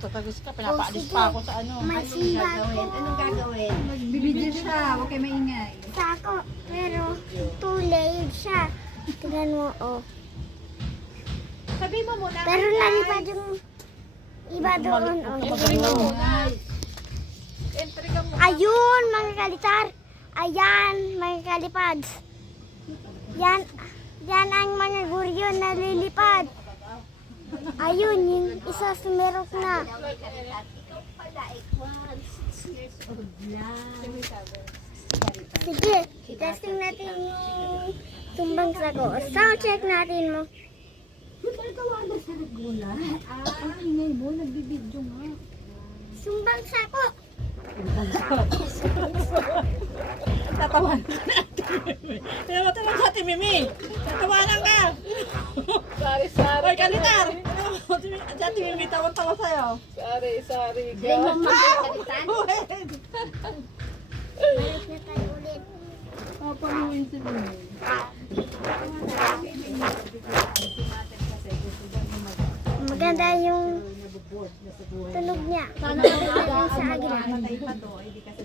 Tatagis ka, pinapaalis pa ako sa ano. May simba ko. Anong gagawin? Magbibideo siya, huwag kayo maingay. Sako, pero two-layered siya. Tignan mo, oh. Sabi mo muna. Pero nalipad yung iba doon, oh. Magaling mo. Entry ka mo. Ayun, mga kalitar. Ayan, mga kalipads. Yan ang mga guryo na lilipad. Ayun, yung isa sumerok na. Sige, testing natin yung tumbang sako. Sound check natin mo. Ingay mo, nagbibideo nga. Sumbang sako. Tatawanan ka na, Ate Mimi. Pinamatan lang sa Ate Mimi. Tatawanan ka. Sari-sari. Hoy, kalitar. Si Ate Mimi, tawang-tawa sa'yo. Sari-sari ka. Balik na tayo ulit. Papaluin si Mimi. Maganda yung tunog niya. Sana Sa agila. Matay pa to, hindi kasi